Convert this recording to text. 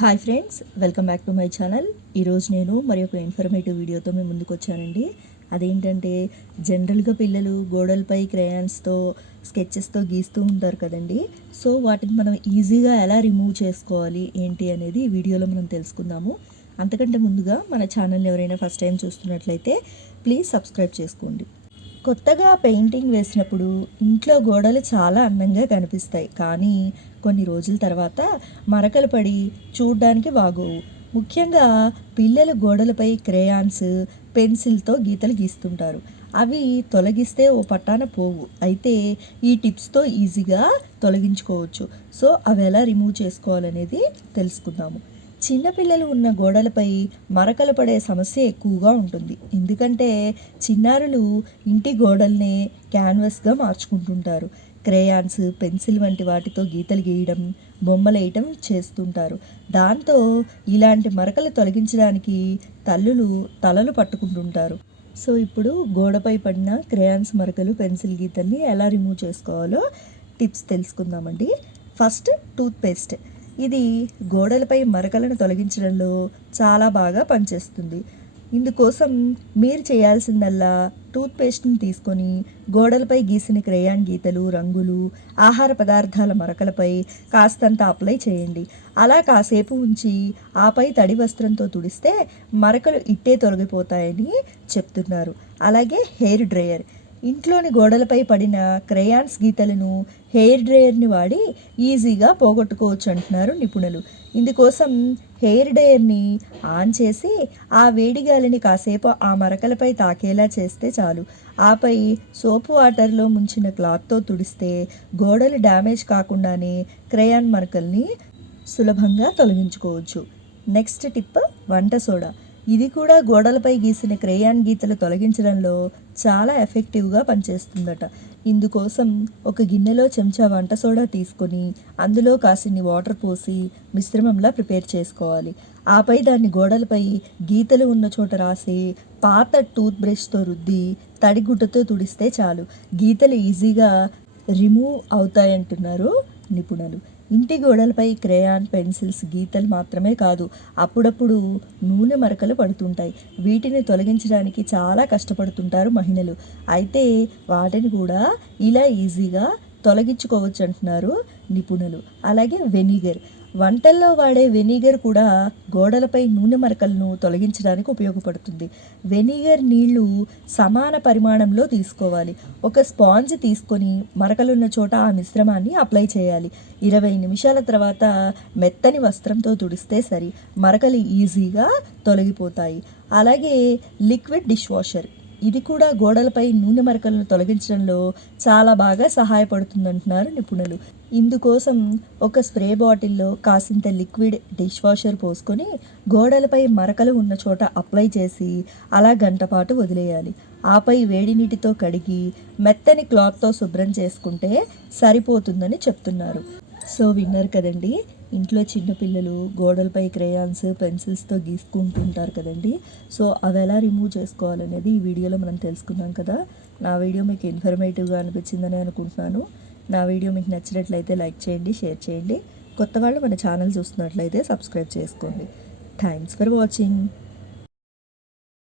Hi friends, welcome back to my channel. ఈరోజు నేను మరి ఒక ఇన్ఫర్మేటివ్ వీడియోతో మేము ముందుకు వచ్చానండి. అదేంటంటే జనరల్గా పిల్లలు గోడలపై క్రేయాన్స్తో స్కెచెస్తో గీస్తూ ఉంటారు కదండి. సో వాటిని మనం ఈజీగా ఎలా రిమూవ్ చేసుకోవాలి ఏంటి అనేది ఈ వీడియోలో మనం తెలుసుకుందాము. అంతకంటే ముందుగా మన ఛానల్ని ఎవరైనా ఫస్ట్ టైం చూస్తున్నట్లయితే ప్లీజ్ సబ్స్క్రైబ్ చేసుకోండి. కొత్తగా పెయింటింగ్ వేసినప్పుడు ఇంట్లో గోడలు చాలా అందంగా కనిపిస్తాయి, కానీ కొన్ని రోజుల తర్వాత మరకలు పడి చూడ్డానికి బాగోవు. ముఖ్యంగా పిల్లలు గోడలపై క్రేయాన్స్, పెన్సిల్తో గీతలు గీస్తుంటారు. అవి తొలగిస్తే ఓ పట్టాన పోవు. అయితే ఈ టిప్స్తో ఈజీగా తొలగించుకోవచ్చు. సో అవి ఎలా రిమూవ్ చేసుకోవాలనేది తెలుసుకుందాము. చిన్నపిల్లలు ఉన్న గోడలపై మరకలు పడే సమస్య ఎక్కువగా ఉంటుంది. ఎందుకంటే చిన్నారులు ఇంటి గోడల్నే క్యాన్వాస్గా మార్చుకుంటుంటారు. క్రేయాన్స్, పెన్సిల్ వంటి వాటితో గీతలు గీయడం, బొమ్మలు వేయటం చేస్తుంటారు. దాంతో ఇలాంటి మరకలు తొలగించడానికి తలలు పట్టుకుంటుంటారు. సో ఇప్పుడు గోడపై పడిన క్రేయాన్స్ మరకలు, పెన్సిల్ గీతల్ని ఎలా రిమూవ్ చేసుకోవాలో టిప్స్ తెలుసుకుందామండి. First toothpaste. ఇది గోడలపై మరకలను తొలగించడంలో చాలా బాగా పనిచేస్తుంది. ఇందుకోసం మీరు చేయాల్సిందల్లా టూత్పేస్ట్ని తీసుకొని గోడలపై గీసిన క్రేయాన్ గీతలు, రంగులు, ఆహార పదార్థాల మరకలపై కాస్తంత అప్లై చేయండి. అలా కాసేపు ఉంచి ఆపై తడి వస్త్రంతో తుడిస్తే మరకలు ఇట్టే తొలగిపోతాయని చెప్తున్నారు. అలాగే హెయిర్ డ్రయర్. ఇంట్లోని గోడలపై పడిన క్రేయాన్స్ గీతలను హెయిర్ డ్రయర్ని వాడి ఈజీగా పోగొట్టుకోవచ్చు అంటున్నారు నిపుణులు. ఇందుకోసం హెయిర్ డ్రయర్ని ఆన్ చేసి ఆ వేడి గాలిని కాసేపు ఆ మరకలపై తాకేలా చేస్తే చాలు. ఆపై సోపు వాటర్లో ముంచిన క్లాత్తో తుడిస్తే గోడలు డ్యామేజ్ కాకుండానే క్రేయాన్ మరకల్ని సులభంగా తొలగించుకోవచ్చు. నెక్స్ట్ టిప్ వంట సోడా. ఇది కూడా గోడలపై గీసిన క్రేయాన్ గీతలు తొలగించడంలో చాలా ఎఫెక్టివ్గా పనిచేస్తుందట. ఇందుకోసం ఒక గిన్నెలో చెంచా వంట సోడా తీసుకొని అందులో కాసిన్ని వాటర్ పోసి మిశ్రమంలా ప్రిపేర్ చేసుకోవాలి. ఆపై దాన్ని గోడలపై గీతలు ఉన్న చోట రాసి పాత టూత్ బ్రష్తో రుద్ది తడిగుడ్డతో తుడిస్తే చాలు. గీతలు ఈజీగా రిమూవ్ అవుతాయంటున్నారు నిపుణులు. ఇంటి గోడలపై క్రేయాన్, పెన్సిల్స్ గీతలు మాత్రమే కాదు, అప్పుడప్పుడు నూనె మరకలు పడుతుంటాయి. వీటిని తొలగించడానికి చాలా కష్టపడుతుంటారు మహిళలు. అయితే వాటిని కూడా ఇలా ఈజీగా తొలగించుకోవచ్చు అంటున్నారు నిపుణులు. అలాగే వెనిగర్. వంటల్లో వాడే వెనిగర్ కూడా గోడలపై నూనె మరకలను తొలగించడానికి ఉపయోగపడుతుంది. వెనిగర్ నీళ్లు సమాన పరిమాణంలో తీసుకోవాలి. ఒక స్పాంజ్ తీసుకొని మరకలున్న చోట ఆ మిశ్రమాన్ని అప్లై చేయాలి. 20 నిమిషాల తర్వాత మెత్తని వస్త్రంతో తుడిస్తే సరి, మరకలు ఈజీగా తొలగిపోతాయి. అలాగే లిక్విడ్ డిష్ వాషర్. ఇది కూడా గోడలపై నూనె మరకలను తొలగించడంలో చాలా బాగా సహాయపడుతుందంటున్నారు నిపుణులు. ఇందుకోసం ఒక స్ప్రే బాటిల్లో కాసింత లిక్విడ్ డిష్ వాషర్ పోసుకొని గోడలపై మరకలు ఉన్న చోట అప్లై చేసి అలా గంట పాటు వదిలేయాలి. ఆపై వేడి నీటితో కడిగి మెత్తని క్లాత్తో శుభ్రం చేసుకుంటే సరిపోతుందని చెప్తున్నారు. సో విన్నారు కదండి, ఇంట్లో చిన్నపిల్లలు గోడలపై క్రేయాన్స్, పెన్సిల్స్తో గీసుకుంటుంటారు కదండి. సో అవి ఎలా రిమూవ్ చేసుకోవాలనేది ఈ వీడియోలో మనం తెలుసుకున్నాం కదా. నా వీడియో మీకు ఇన్ఫర్మేటివ్గా అనిపించిందని అనుకుంటున్నాను. నా వీడియో మీకు నచ్చినట్లయితే లైక్ చేయండి, షేర్ చేయండి. కొత్త వాళ్ళు మన ఛానల్ చూస్తున్నట్లయితే సబ్స్క్రైబ్ చేసుకోండి. Thanks for watching.